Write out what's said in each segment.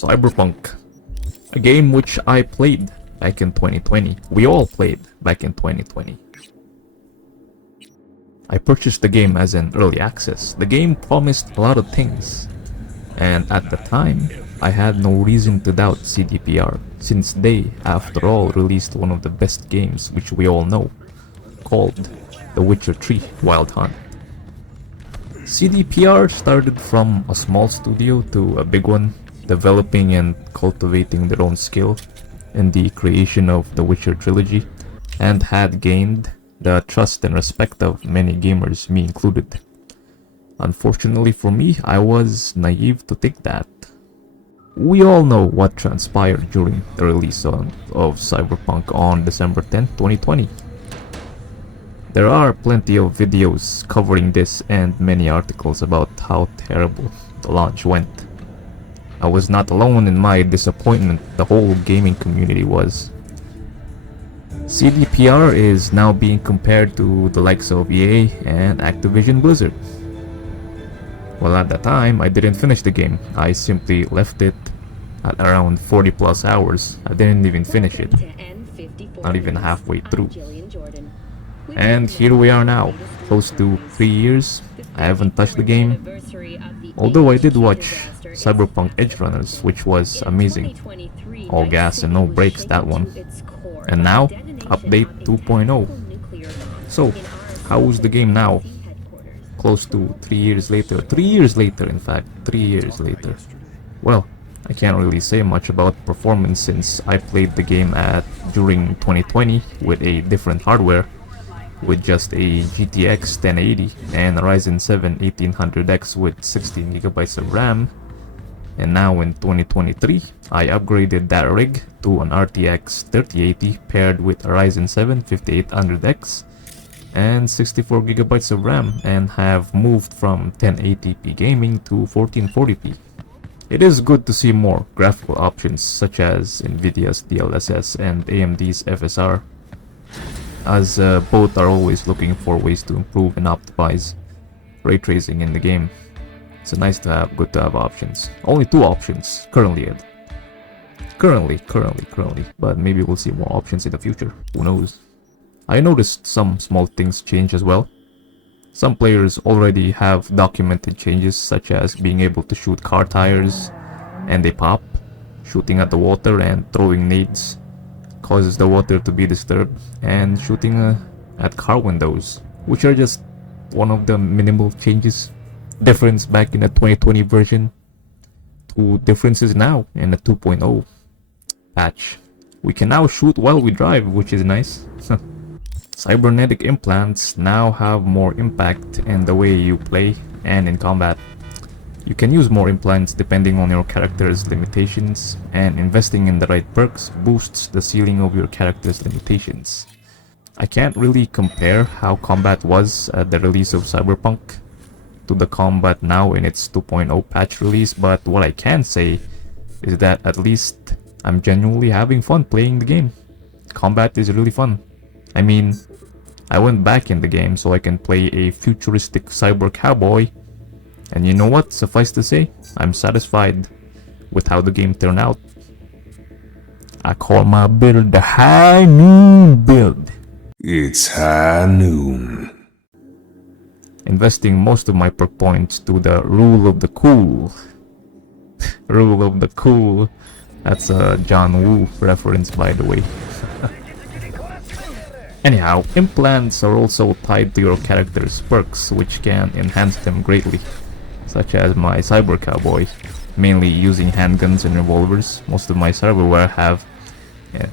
Cyberpunk, a game which I played back in 2020. We all played back in 2020. I purchased the game as an early access. The game promised a lot of things, and at the time, I had no reason to doubt CDPR, since they, after all, released one of the best games which we all know, called The Witcher 3 Wild Hunt. CDPR started from a small studio to a big one, developing and cultivating their own skill in the creation of the Witcher trilogy, and had gained the trust and respect of many gamers, me included. Unfortunately for me, I was naive to think that. We all know what transpired during the release of Cyberpunk on December 10, 2020. There are plenty of videos covering this and many articles about how terrible the launch went. I was not alone in my disappointment, the whole gaming community was. CDPR is now being compared to the likes of EA and Activision Blizzard. Well, at the time, I didn't finish the game. I simply left it at around 40 plus hours. I didn't even finish it. Not even halfway through. And here we are now, close to 3 years. I haven't touched the game. Although I did watch Cyberpunk Edgerunners, which was amazing. All gas and no brakes, that one. And now, update 2.0. So, how is the game now? Close to 3 years later. 3 years later, in fact. 3 years later. Well, I can't really say much about performance since I played the game during 2020 with a different hardware, with just a GTX 1080 and a Ryzen 7 1800X with 16GB of RAM. And now in 2023, I upgraded that rig to an RTX 3080 paired with a Ryzen 7 5800X and 64GB of RAM, and have moved from 1080p gaming to 1440p. It is good to see more graphical options such as Nvidia's DLSS and AMD's FSR, as both are always looking for ways to improve and optimize ray tracing in the game. It's nice to have, good to have options. Only 2 options currently, but maybe we'll see more options in the future, who knows. I noticed some small things change as well. Some players already have documented changes, such as being able to shoot car tires and they pop, shooting at the water and throwing nades causes the water to be disturbed, and shooting at car windows, which are just one of the minimal changes. Difference back in the 2020 version to differences now in the 2.0 patch. We can now shoot while we drive, which is nice. Cybernetic implants now have more impact in the way you play and in combat. You can use more implants depending on your character's limitations, and investing in the right perks boosts the ceiling of your character's limitations. I can't really compare how combat was at the release of Cyberpunk to the combat now in its 2.0 patch release, but what I can say is that at least I'm genuinely having fun playing the game. Combat is really fun. I mean, I went back in the game so I can play a futuristic cyber cowboy, and you know what, suffice to say, I'm satisfied with how the game turned out. I call my build the High Noon build. It's high noon. Investing most of my perk points to the Rule of the Cool. Rule of the Cool. That's a John Woo reference, by the way. Anyhow, implants are also tied to your character's perks, which can enhance them greatly, such as my Cyber Cowboy, mainly using handguns and revolvers. Most of my cyberware have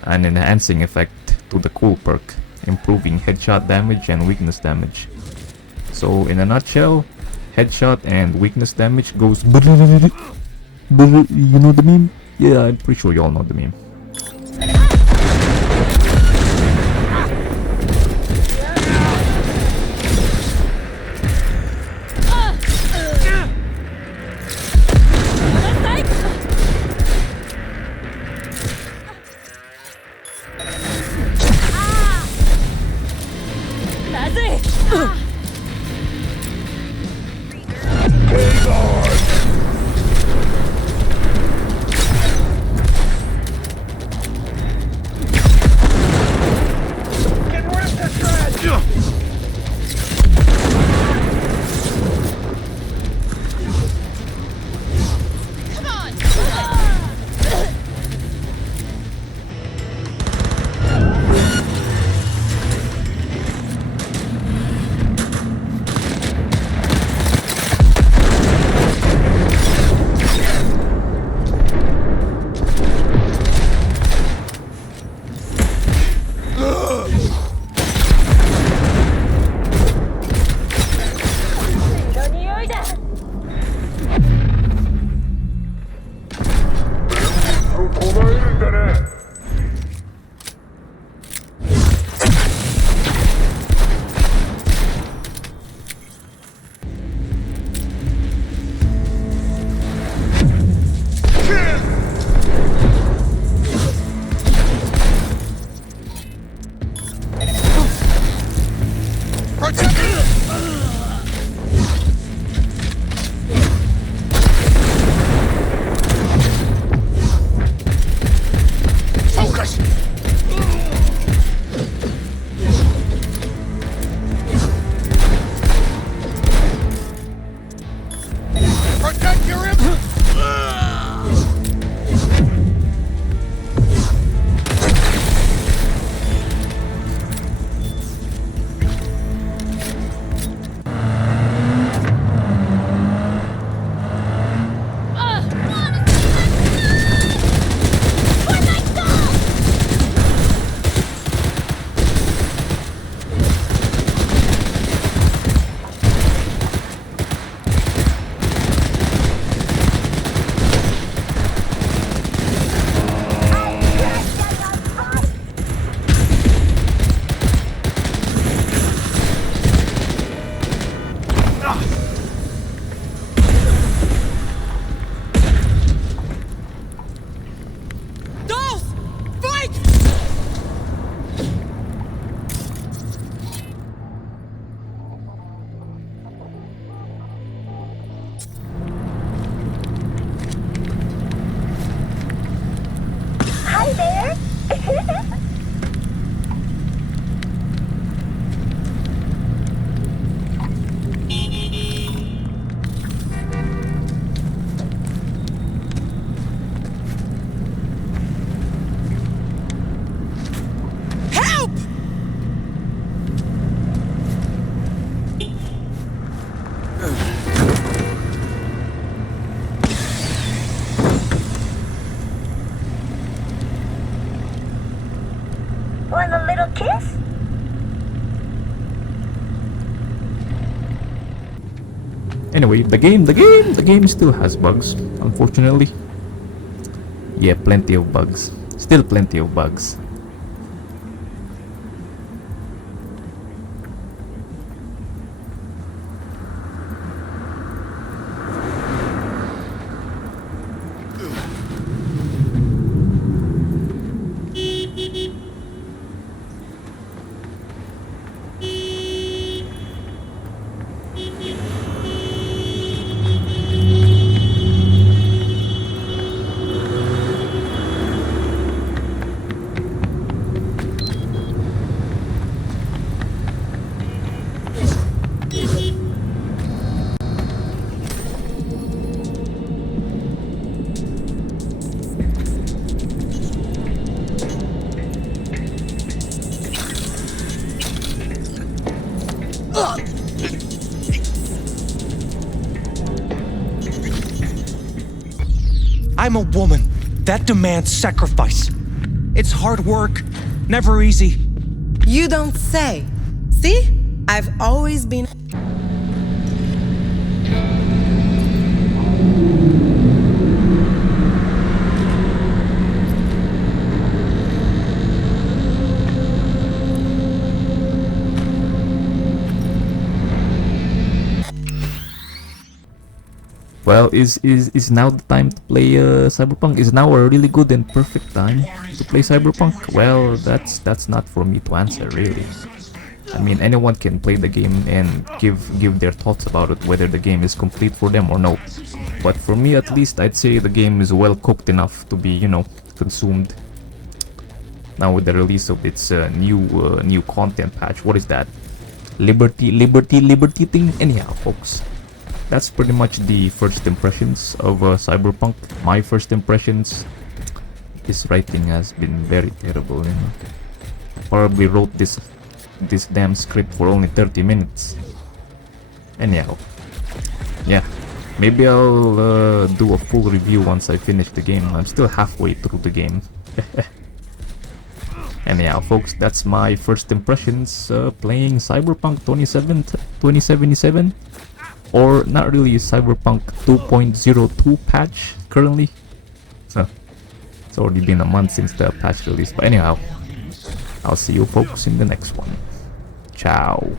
an enhancing effect to the cool perk, improving headshot damage and weakness damage. So in a nutshell, headshot and weakness damage goes you know the meme? Yeah, I'm pretty sure you all know the meme. Anyway, the game still has bugs, unfortunately. Yeah, plenty of bugs. Still plenty of bugs. I'm a woman. That demands sacrifice. It's hard work, never easy. You don't say. See? I've always been. Well, is now the time to play Cyberpunk? Is now a really good and perfect time to play Cyberpunk? Well, that's not for me to answer, really. I mean, anyone can play the game and give their thoughts about it, whether the game is complete for them or no. But for me, at least, I'd say the game is well cooked enough to be, you know, consumed. Now with the release of its new content patch, what is that? Liberty thing? Anyhow, folks. That's pretty much the first impressions of Cyberpunk. My first impressions. This writing has been very terrible, you know. Probably wrote this damn script for only 30 minutes. Anyhow, yeah, maybe I'll do a full review once I finish the game. I'm still halfway through the game. Anyhow, folks, that's my first impressions playing Cyberpunk 2077. Or not really, Cyberpunk 2.02 patch currently. So it's already been a month since the patch release. But anyhow, I'll see you folks in the next one. Ciao.